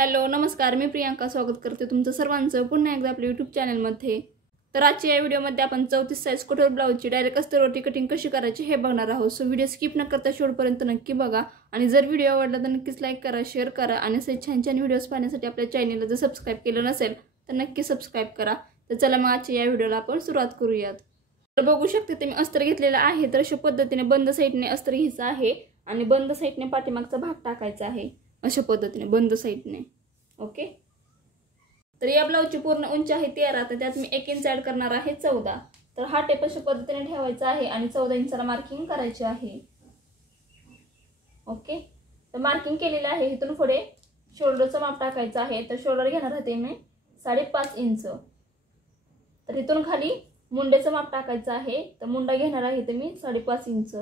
Hello नमस्कार, मी प्रियांका स्वागत करते तुमचं सर्वांचं पुन्हा एकदा आपल्या YouTube चॅनलमध्ये। तर आजच्या या व्हिडिओमध्ये आपण 34 साइज कटोर ब्लाउजची डायरेक्ट अस्तरवरती कटिंग कशी करायची हे बघणार आहोत। सो व्हिडिओ स्किप न करता शेवटपर्यंत नक्की बघा आणि जर व्हिडिओ आवडला तर नक्कीच लाईक करा, शेअर करा आणि असे छान छान व्हिडिओज पाहण्यासाठी आपल्या चॅनलला जर सबस्क्राइब केलं नसेल तर नक्की सबस्क्राइब करा। तर चला मग आजच्या या व्हिडिओला आपण सुरुवात करूयात। तर बघू शकते ते मी अस्तर घेतलेला आहे। तर अशा पद्धतीने बंद साइडने अस्तर घ्यायचं आहे आणि बंद साइडने पाठीमागचा भाग टाकायचा आहे। अशा पद्धतीने बंद साइडने ओके। तर या ब्लाउजची पूर्ण उंची आहे 13, तर त्यात मी 1 इंच ऍड करणार आहे 14। तर हा टेप अशा पद्धतीने ठेवायचा आहे आणि 14 इंचाला मार्किंग करायचे आहे ओके। तर मार्किंग केलेलं आहे। इथून पुढे शोल्डरचं माप टाकायचं आहे। तर शोल्डर घेणार आहे मी 5.5 इंच। तर इथून खाली मुंडेचं माप टाकायचं आहे। तर मुंडा घेणार आहे ते मी 5.5 इंच।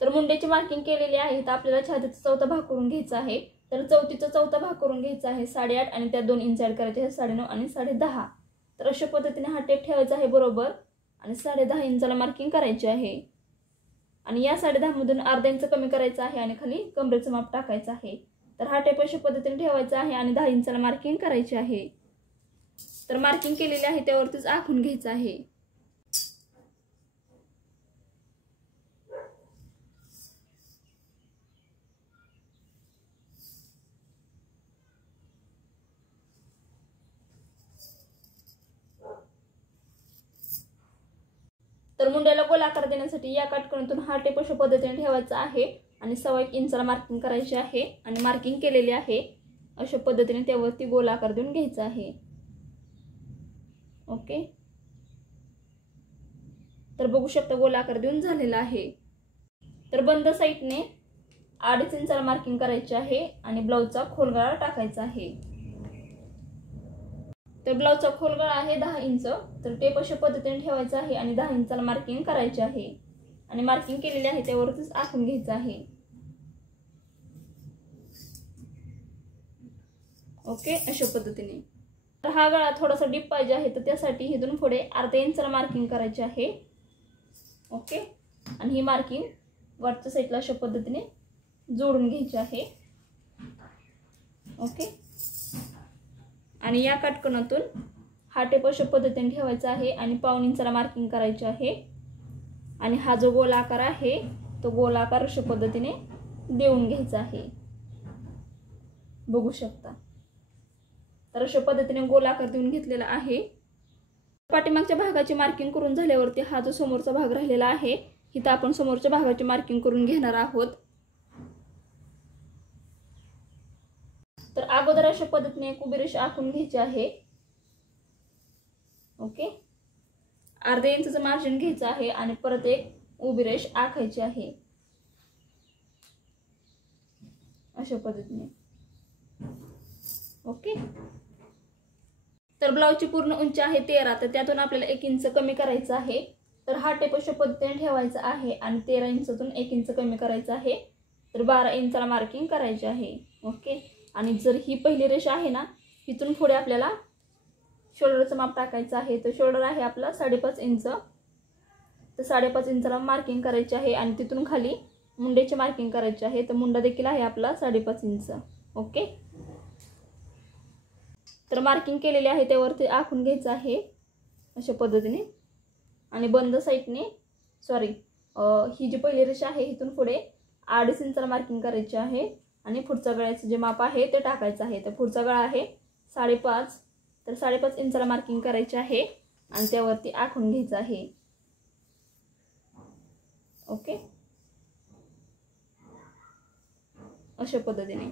तर मुंड्याची मार्किंग केलेली आहे। तर आपल्याला छातीचा चौथा भाग करून घ्यायचा आहे। तर चौथीचा चौथा भाग करून घ्यायचा आहे 8.5 आणि त्यात 2 इंच ऍड करायचे आहे 9.5 आणि 10.5। तर अशा पद्धतीने हा टेप ठेवायचा आहे बरोबर आणि 10.5 इंचाला मार्किंग करायची आहे आणि या 10.5 मधून अर्धा इंच कमी करायचा आहे आणि खाली कमरेचं माप टाकायचं आहे। तर हा टेप अशा पद्धतीने ठेवायचा आहे आणि 10 इंचाला मार्किंग करायची आहे। तर मार्किंग केलेली आहे त्यावरतीच आखून घ्यायचं आहे। तर मुंड्याला गोल आकार देण्यासाठी या काटकोनातून हा टेप अशा पद्धतीने ठेवायचा आहे आणि 1.25 इंचाला मार्किंग करायची आहे आणि मार्किंग केलेली आहे अशा पद्धतीने त्यावरती गोल आकार देऊन घ्यायचा आहे ओके। तर बघू शकता गोल आकार देऊन झालेला आहे। तर बंद साइडने 2.5 इंचाला मार्किंग करायची आहे आणि ब्लाउजचा खोलगळा टाकायचा आहे। तर ब्लाउजचा खोलगळा आहे 10 इंच। तर टेप अशा पद्धतीने ठेवायचा आहे आणि 10 इंचाला मार्किंग करायचे आहे आणि मार्किंग केलेली आहे त्यावरतीच आखून घ्यायचं आहे ओके अशा पद्धतीने। तर हा गळा थोडासा डीप पाहिजे आहे तर त्यासाठी इथून पुढे अर्धा इंचाला मार्किंग करायचे आहे ओके आणि ही मार्किंग वरच्या साइडला अशा पद्धतीने जोडून घ्यायची आहे ओके। आणि या काटकोनातून हा टेप अशा पद्धतीने ठेवायचा आहे आणि 1.25 इंचाला मार्किंग करायचे आहे आणि हा जो गोल आकार आहे तो गोल आकार अशा पद्धतीने देऊन घ्यायचा आहे बघू शकता। तर अशा पद्धतीने गोल आकार देऊन घेतलेला आहे। पाठीमागच्या भागाची मार्किंग करून झाल्यावरती हा जो समोरचा भाग राहिलेला आहे इथं आपण समोरच्या भागाची मार्किंग करून घेणार आहोत। तर अगोदर अशा पद्धतीने एक उभी रेषा आखून घ्यायची आहे ओके। अर्धा इंचचं मार्जिन घ्यायचं आहे आणि परत एक उभी रेष आखायची आहे अशा पद्धतीने ओके। तर ब्लाउजची पूर्ण उंची आहे 13, तर त्यातून आपल्याला 1 इंच कमी करायचं आहे। तर हा टेप अशा पद्धतीने ठेवायचा आहे आणि 13 इंचातून 1 इंच कमी करायचं आहे। तर 12 इंचाला मार्किंग करायचे आहे ओके। आणि जर ही पहिली रेषा आहे ना इथून पुढे आपल्याला शोल्डरचं माप टाकायचं आहे। तर शोल्डर आहे आपला 5.5 इंच। तर 5.5 इंचाला मार्किंग करायची आहे आणि तिथून खाली मुंड्याची मार्किंग करायची आहे। तर मुंडा देखील आहे आपला 5.5 इंच ओके। तर मार्किंग केलेली आहे त्यावरती आखून घ्यायचं आहे अशा पद्धतीने आणि बंद साइडने ही जी पहिली रेषा आहे इथून पुढे 2.5 इंचाला मार्किंग करायची आहे आणि पुढचा गळ्याचं जे माप आहे ते टाकायचं आहे। तर पुढचा गळा आहे 5.5, तर 5.5 इंचाला मार्किंग करायची आहे आणि त्यावरती आखून घ्यायचं आहे ओके अशा पद्धतीने।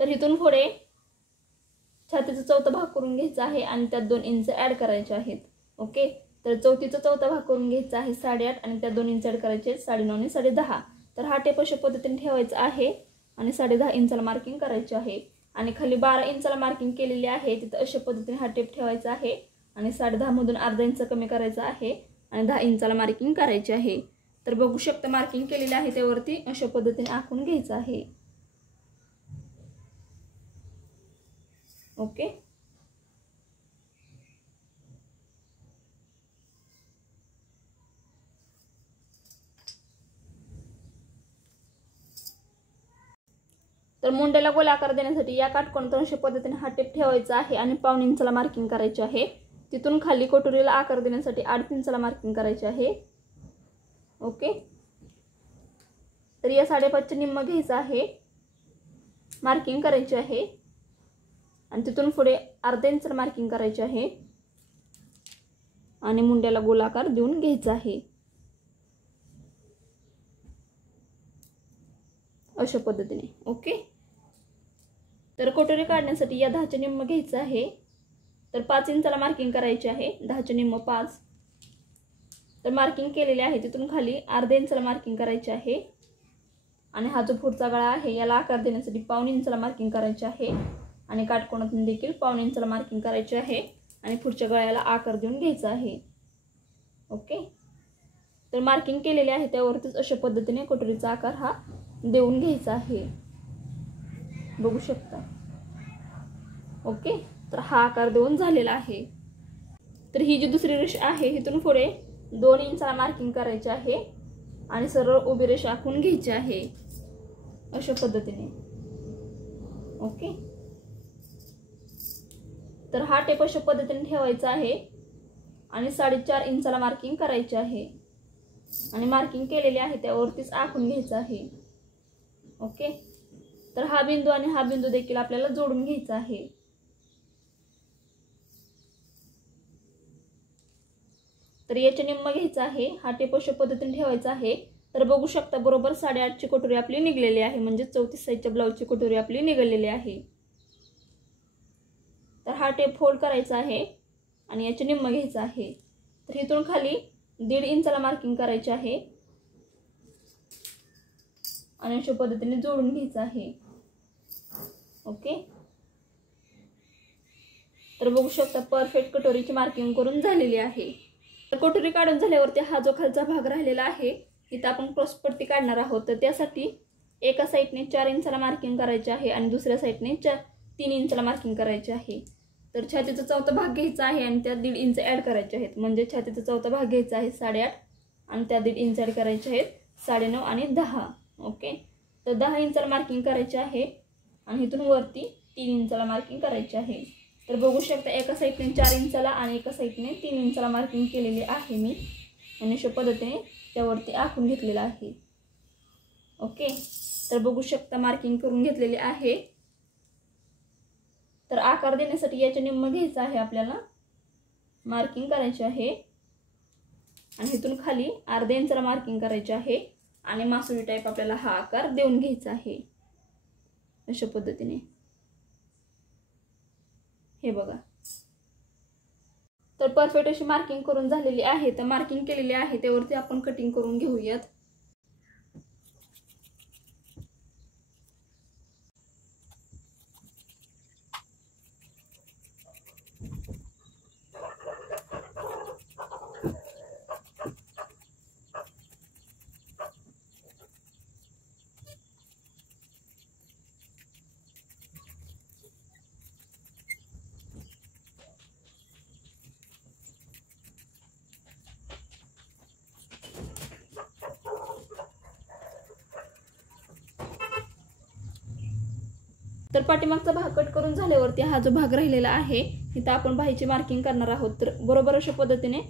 तर इथून पुढे छातीचा चौथा भाग करून घ्यायचा आहे आणि त्यात 2 इंच ऍड करायचे आहेत ओके। तर चौथीचा चौथा भाग करून घ्यायचा आहे 8.5 आणि त्यात 2 इंच ऍड करायचे 9.5 आणि 10.5। तर हा टेप अशा पद्धतीने ठेवायचा आहे आणि 10.5 इंचाला मार्किंग करायची आहे आणि खाली 12 इंचाला मार्किंग केलेली आहे तिथे अशा पद्धतीने हा टेप ठेवायचा आहे आणि 10.5 मधून अर्धा इंच कमी करायचा आहे आणि 10 इंचाला मार्किंग करायची आहे। तर बघू शकता मार्किंग केलेली आहे त्यावरती अशा पद्धतीने आखून घ्यायचं आहे ओके। तर मुंड्याला गोल आकार देण्यासाठी या काटकोनातून अशा पद्धतीने हा टेप ठेवायचा आहे आणि 1.5 इंचाला मार्किंग करायचे आहे. तिथून खाली कटोरीला आकार देण्यासाठी 8 इंचाला मार्किंग करायचे आहे. ओके, तर या 5.5चे निम्म घ्यायचं आहे, मार्किंग करायचे आहे आणि तिथून पुढे अर्धा इंचाला मार्किंग करायचे आहे आणि मुंड्याला गोल आकार देऊन घ्यायचा आहे अशा पद्धतीने. ओके, तर कटोरी काढण्यासाठी या 10चे निम्म घ्यायचं आहे. तर 5 इंचाला मार्किंग करायचे आहे, 10चे निम्म 5. तर मार्किंग केलेले आहे तिथून खाली अर्धा इंचाला मार्किंग करायचे आहे आणि हा जो पुढचा गळा आहे याला आकार देण्यासाठी 1.5 इंचाला मार्किंग करायचे आहे आणि काटकोनातून देखील 1.5 इंचाला मार्किंग करायचे आहे आणि पुढच्या गळ्याला आकार देऊन घ्यायचा आहे. ओके, तर मार्किंग केलेले आहे त्यावरतीच अशा पद्धतीने कटोरीचा आकार हा देऊन घ्यायचा आहे, बघू शकता. ओके, तर हा आकार देऊन झालेला आहे. तर ही जी दुसरी रेषा आहे इथून पुढे 2 इंचाला मार्किंग करायचे आहे आणि सरळ उभी रेषा आखून घ्यायची आहे अशा पद्धतीने. ओके, तर हा टेप अशा पद्धतीने ठेवायचा आहे आणि 4.5 इंचाला मार्किंग करायचे आहे आणि मार्किंग केलेले आहे त्यावरतीच आखून घ्यायचं आहे. ओके, तर हा बिंदू आणि हा बिंदू देखील आपल्याला जोडून घ्यायचा आहे. तर याचे निम्म घ्यायचा आहे, हा टेप अशा पद्धतीने ठेवायचा आहे. तर बघू शकता बरोबर 8.5ची कटोरी आपली निघलेली आहे, म्हणजे 34 साईजच्या ब्लाऊजची कटोरी आपली निघालेली आहे. तर हा टेप फोल्ड करायचा आहे आणि याचे निम्म घ्यायचा आहे. तर इथून खाली 1.5 इंचाला मार्किंग करायचे आहे आणि अशा पद्धतीने जोडून घ्यायचं आहे. ओके, तर बघू शकता परफेक्ट कटोरीची मार्किंग करून झालेली आहे. तर कटोरी काढून झाल्यावरती हा जो खालचा भाग राहिलेला आहे इथं आपण क्रॉसपट्टी काढणार आहोत. तर त्यासाठी एका साईडने 4 इंचाला मार्किंग करायचे आहे आणि दुसऱ्या साईडने 3 इंचाला मार्किंग करायचे आहे. तर छातीचा चौथा भाग घ्यायचा आहे आणि त्यात 1.5 इंच ॲड करायचे आहेत, म्हणजे छातीचा चौथा भाग घ्यायचा आहे 8.5 आणि त्यात 1.5 इंच ॲड करायचे आहेत 9.5 आणि 10. ओके, तर 10 इंचाला मार्किंग करायचे आहे आणि इथून वरती 3 इंचाला मार्किंग करायचे आहे. तर बघू शकता एका साईडने 4 इंचाला आणि एका साईडने 3 इंचाला मार्किंग केलेली आहे मी आणि अशा पद्धतीने त्यावरती आखून घेतलेला आहे. ओके, तर बघू शकता मार्किंग करून घेतलेली आहे. तर आकार देण्यासाठी याचे निम्म घ्यायचं आहे, आपल्याला मार्किंग करायचे आहे आणि इथून खाली अर्धा इंचाला मार्किंग करायचे आहे आणि मासोळी टाईप आपल्याला हा आकार देऊन घ्यायचा आहे अशा पद्धतीने. हे बघा, तर परफेक्ट अशी मार्किंग करून झालेली आहे. तर मार्किंग केलेली आहे त्यावरती आपण कटिंग करून घेऊयात. तर पाठीमागचा भाग कट करून झाल्यावरती हा जो भाग राहिलेला आहे इथं आपण बाहीची मार्किंग करणार आहोत. तर बरोबर अशा पद्धतीने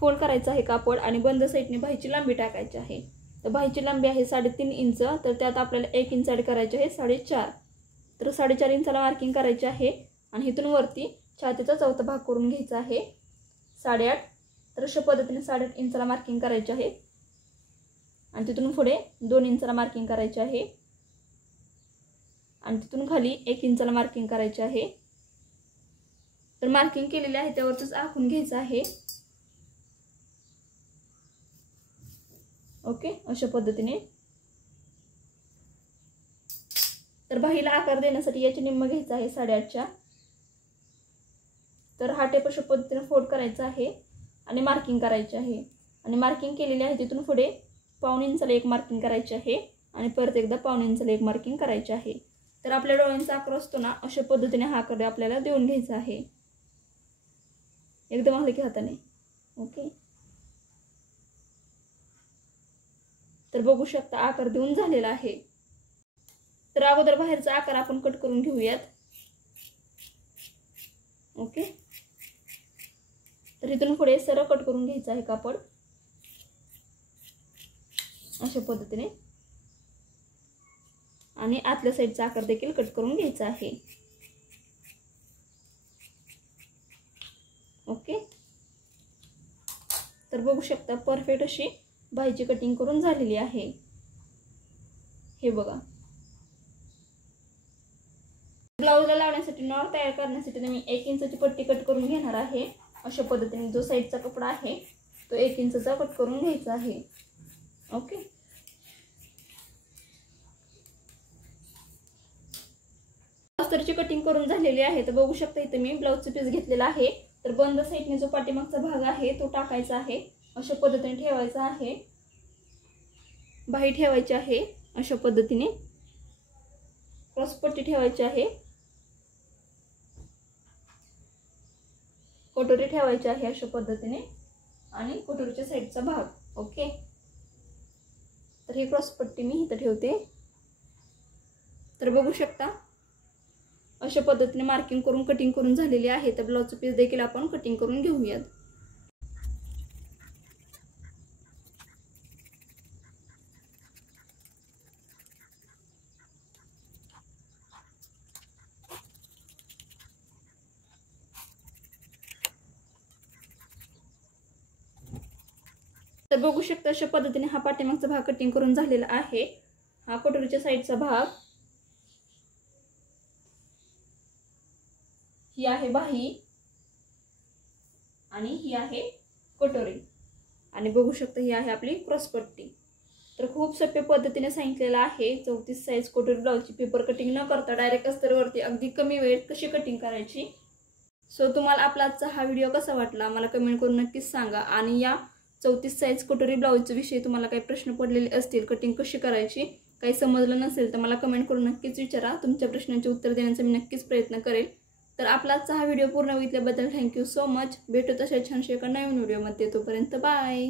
फोल्ड करायचं आहे कापड आणि बंद साईडने बाहीची लांबी टाकायची आहे. तर बाहीची लांबी आहे 3.5 इंच, तर त्यात आपल्याला 1 इंच ॲड करायचे आहे 4.5. तर 4.5 इंचाला मार्किंग करायचे आहे आणि इथून वरती छातीचा चौथा भाग करून घ्यायचा आहे 8.5. तर अशा पद्धतीने 8.5 इंचाला मार्किंग करायचे आहे आणि तिथून पुढे 2 इंचाला मार्किंग करायचे आहे आणि तिथून खाली 1 इंचाला मार्किंग करायचे आहे. तर मार्किंग केलेले आहे त्यावरच आखून घ्यायचं आहे. ओके, अशा पद्धतीने. तर बाहीला आकार देण्यासाठी याचे निम्म घ्यायचं आहे 8.5च्या. तर हा टेप अशा पद्धतीने फोल्ड करायचा आहे आणि मार्किंग करायचे आहे आणि मार्किंग केलेली आहे तिथून पुढे 1.5 इंचाला 1 मार्किंग करायचे आहे आणि परत एकदा 1.5 इंचाला 1 मार्किंग करायचे आहे. तर आपल्या डोळ्यांचा आकार असतो ना अशा पद्धतीने हा आकार आपल्याला देऊन घ्यायचा आहे एकदम हलक्या हाताने. ओके, तर बघू शकता आकार देऊन झालेला आहे. तर अगोदर बाहेरचा आकार आपण कट करून घेऊयात. ओके, तर इथून पुढे सरळ कट करून घ्यायचं आहे कापड अशा पद्धतीने आणि आतल्या साईडचा आकार देखील कट करून घ्यायचा आहे. ओके, तर बघू शकता परफेक्ट अशी बाहीची कटिंग करून झालेली आहे. हे बघा, ब्लाऊजला लावण्यासाठी नॉट तयार करण्यासाठी मी 1 इंचाची पट्टी कट करून घेणार आहे. अशा पद्धतीने जो साईडचा कपडा आहे तो 1 इंचचा कट करून घ्यायचा आहे. ओके, अस्तरची कटिंग करून झालेली आहे. तर बघू शकता इथे मी ब्लाऊजचा पीस घेतलेला आहे. तर बंद साईडने जो पाठीमागचा भाग आहे तो टाकायचा आहे. अशा पद्धतीने ठेवायचा आहे. बाही ठेवायची आहे अशा पद्धतीने. क्रॉस पट्टी ठेवायची आहे. कटोरी ठेवायची आहे अशा पद्धतीने आणि कटोरीच्या साईडचा भाग. ओके, तर ही क्रॉस पट्टी मी इथं ठेवते. तर बघू शकता अशा पद्धतीने मार्किंग करून कटिंग करून झालेली आहे. तर ब्लाऊजचा पीस देखील आपण कटिंग करून घेऊयात. तर बघू शकता अशा पद्धतीने हा पाठीमागचा भाग कटिंग करून झालेला आहे. हा कटोरीच्या साईडचा भाग, ही आहे बाही आणि ही आहे कटोरी आणि बघू शकता ही आहे आपली क्रॉस पट्टी. तर खूप सोप्या पद्धतीने सांगितलेलं आहे 34 साईज कटोरी ब्लाऊजची पेपर कटिंग न करता डायरेक्ट अस्तरवरती अगदी कमी वेळेत कशी कटिंग करायची. सो तुम्हाला आपला आजचा हा व्हिडिओ कसा वाटला मला कमेंट करून नक्कीच सांगा. आणि या 34 साईज कटोरी ब्लाऊजच्या विषयी तुम्हाला काही प्रश्न पडलेले असतील, कटिंग कशी करायची, काही समजलं नसेल तर मला कमेंट करून नक्कीच विचारा. तुमच्या प्रश्नांचे उत्तर देण्याचा मी नक्कीच प्रयत्न करेल. तर आपला आजचा हा व्हिडिओ पूर्ण बघितल्याबद्दल थँक्यू सो मच. भेटू तशा छानशा एका नवीन व्हिडिओमध्ये. तोपर्यंत बाय.